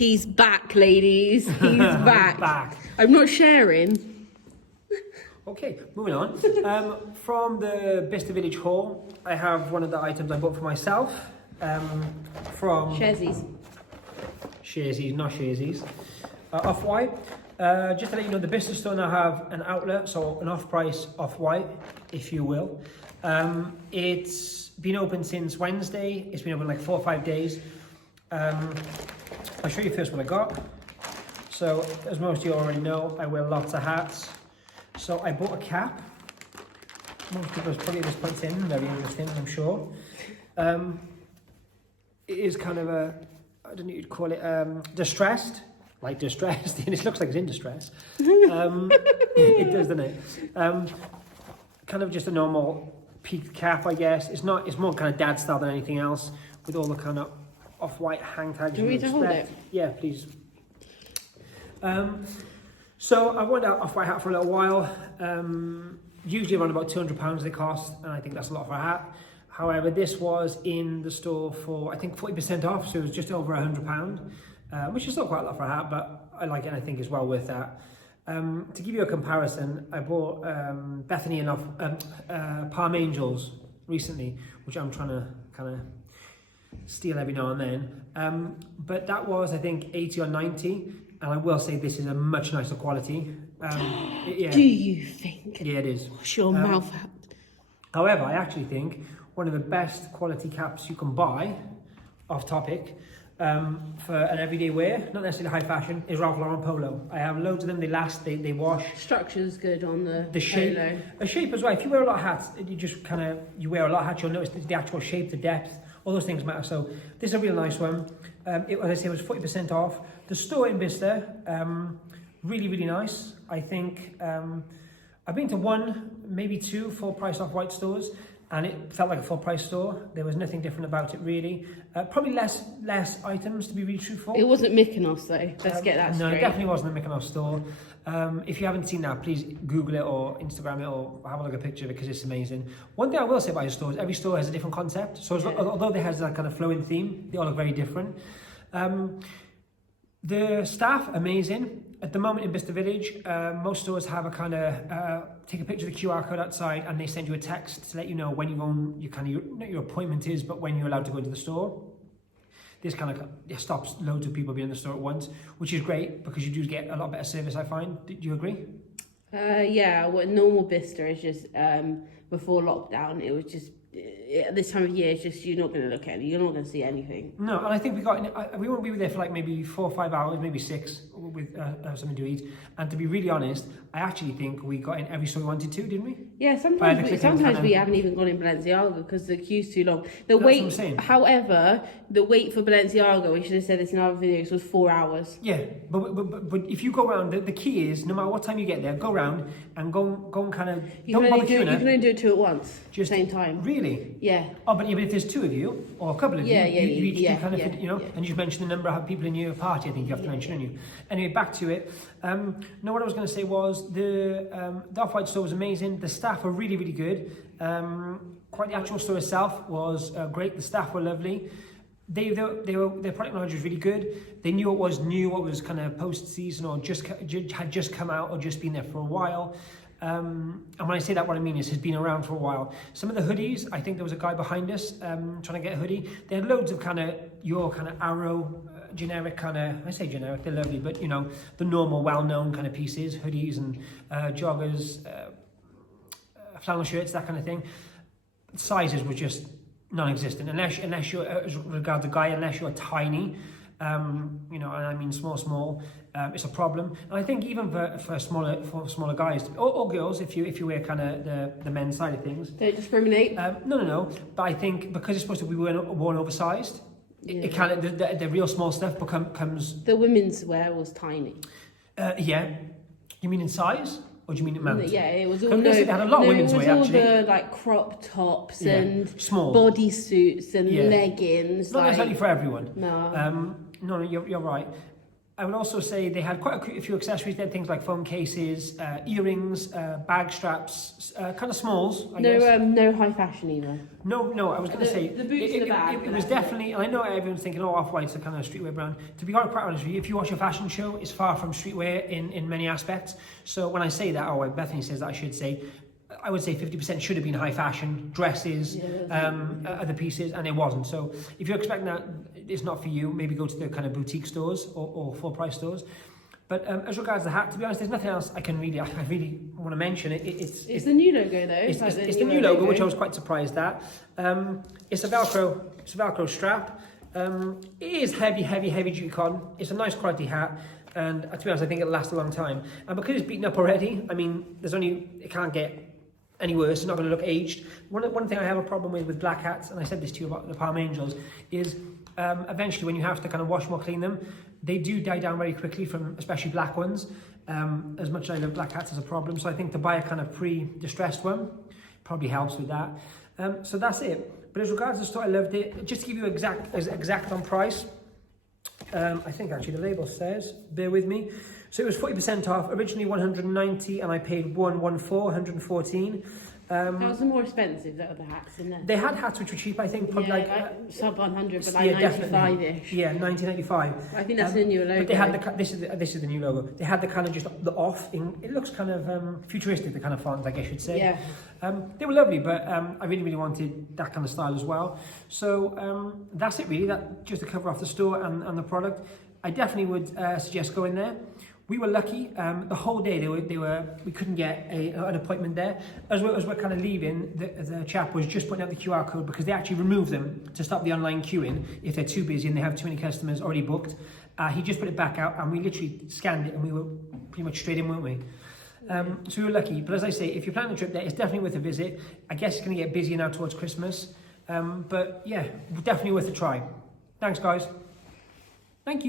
He's back, ladies. He's back. Back. I'm not sharing. Okay, moving on. From the Bicester Village haul, I have one of the items I bought for myself. From Sharesies. Sharesies, not Sharesies. Off-White. Just to let you know, the Bicester store now have an outlet, so an off-price Off-White, if you will. It's been open since Wednesday. It's been open like 4 or 5 days. I'll show you first what I got. So, as most of you already know, I wear lots of hats. So I bought a cap. Most people probably at this point in, very interesting, I'm sure. It is kind of a, I don't know what you'd call it, distressed. Like distressed, and it looks like it's in distress. It does, doesn't it? Kind of just a normal peaked cap, I guess. It's not. It's more kind of dad style than anything else, with all the kind of off-white hang tags. Do you want me to hold it? Yeah, please. So I wanted an off-white hat for a little while. Usually around about £200 they cost, and I think that's a lot for a hat. However, this was in the store for I think 40% off, so it was just over £100. Which is still quite a lot for a hat, but I like it and I think it's well worth that. To give you a comparison, I bought Bethany and Palm Angels recently, which I'm trying to kind of steal every now and then. But that was, I think, 80 or 90, and I will say this is a much nicer quality. Yeah. Do you think? Yeah, it is. Wash your mouth out. However, I actually think one of the best quality caps you can buy, off topic, for an everyday wear, not necessarily high fashion, is Ralph Lauren Polo. I have loads of them, they last, they wash. Structure's good on the shape. polo. The shape as well, if you wear a lot of hats, you wear a lot of hats, you'll notice the actual shape, the depth, all those things matter. So this is a real nice one. As I say, it was 40% off. The store in Bicester, really, really nice. I think, I've been to one, maybe two full price Off-White stores, and it felt like a full price store. There was nothing different about it really. Probably less items, to be really truthful. It wasn't Mykonos though, let's get that straight. No, it definitely wasn't a Mykonos store. If you haven't seen that, please Google it or Instagram it or have a look at a picture of it because it's amazing. One thing I will say about your store is every store has a different concept. So although there has that kind of flowing theme, they all look very different. The staff, amazing. At the moment in Bicester Village, most stores have a kind of, take a picture of the QR code outside and they send you a text to let you know when not your appointment is, but when you're allowed to go into the store. This kind of stops loads of people being in the store at once, which is great because you do get a lot better service, I find. Do you agree? Yeah, what normal Bicester is just, before lockdown, it was just, at this time of year, it's just, you're not going to look at it, you're not going to see anything. No, and I think we won't be there for like maybe 4 or 5 hours, maybe 6, with something to eat. And to be really honest, I actually think we got in every store we wanted to, didn't we? Yeah, sometimes we haven't even gone in Balenciaga because the queue's too long. However, the wait for Balenciaga, we should have said this in our videos, was 4 hours. Yeah, but if you go around, the key is, no matter what time you get there, go around and go and kind of, you can only do 2 at once, just same time. Really? Yeah. Oh, but if there's 2 of you, or a couple of you, you kind of, and you just mentioned the number of people in your party, I think you have to mention, don't you? Anyway, back to it. No, what I was going to say was the Off-White store was amazing. The staff were really, really good. Quite the actual store itself was great. The staff were lovely. Their product knowledge was really good. They knew what was new, what was kind of post-season or had just come out or just been there for a while. And when I say that, what I mean is has been around for a while. Some of the hoodies, I think there was a guy behind us trying to get a hoodie. They had loads of kind of your kind of Arrow, generic kind of, I say generic, they're lovely, but you know, the normal well-known kind of pieces, hoodies and joggers, flannel shirts, that kind of thing. Sizes were just non-existent, unless you're, as regards the guy, unless you're tiny, you know, and I mean small, it's a problem. And I think even for smaller guys or girls, if you wear kind of the men's side of things, don't discriminate. No. But I think because it's supposed to be worn oversized, it kind of the real small stuff becomes. The women's wear was tiny. Yeah, you mean in size? Or do you mean it meant? Yeah, it was all. They had a lot of women's wear, actually. It was all the like crop tops and small bodysuits and leggings. Not necessarily for everyone. No. No, you're right. I would also say they had quite a few accessories. They had things like phone cases, earrings, bag straps, kind of smalls, I guess. No high fashion either. No, I was going to say, the boots and the bag. it was definitely, and I know everyone's thinking, oh, Off-White's a kind of streetwear brand. To be quite honest with you, if you watch a fashion show, it's far from streetwear in many aspects. So when I say that, or Bethany says that, I should say, I would say 50% should have been high fashion, dresses, other pieces, and it wasn't. So if you're expecting that, it's not for you. Maybe go to the kind of boutique stores or full price stores. But as regards the hat, to be honest, there's nothing else I really want to mention. It's the new logo though. It's the new logo, which I was quite surprised at. It's a Velcro strap. It is heavy duty cotton. It's a nice quality hat. And to be honest, I think it'll last a long time. And because it's beaten up already, I mean, it can't get any worse. It's not going to look aged. One thing I have a problem with black hats, and I said this to you about the Palm Angels, is eventually when you have to kind of wash them or clean them, they do die down very quickly, from especially black ones. As much as I love black hats as a problem, so I think to buy a kind of pre-distressed one probably helps with that. So that's it. But as regards to the store, I loved it. Just to give you exact on price, I think actually the label says, bear with me. So it was 40% off, originally 190, and I paid 114. That was the more expensive, the other hats, isn't it? They had hats which were cheap, I think, probably like sub 100, but like 95-ish. Yeah, 1995. I think that's the new logo. But they had this is the new logo. They had the kind of just the off. It looks kind of futuristic, the kind of font, I guess you'd say. Yeah. They were lovely, but I really wanted that kind of style as well. So that's it really. That just to cover off the store and the product. I definitely would suggest going there. We were lucky. The whole day we couldn't get an appointment there. As we're kind of leaving, the chap was just putting out the QR code, because they actually remove them to stop the online queuing if they're too busy and they have too many customers already booked. He just put it back out, and we literally scanned it, and we were pretty much straight in, weren't we? So we were lucky. But as I say, if you're planning a trip there, it's definitely worth a visit. I guess it's going to get busier now towards Christmas. But yeah, definitely worth a try. Thanks, guys. Thank you.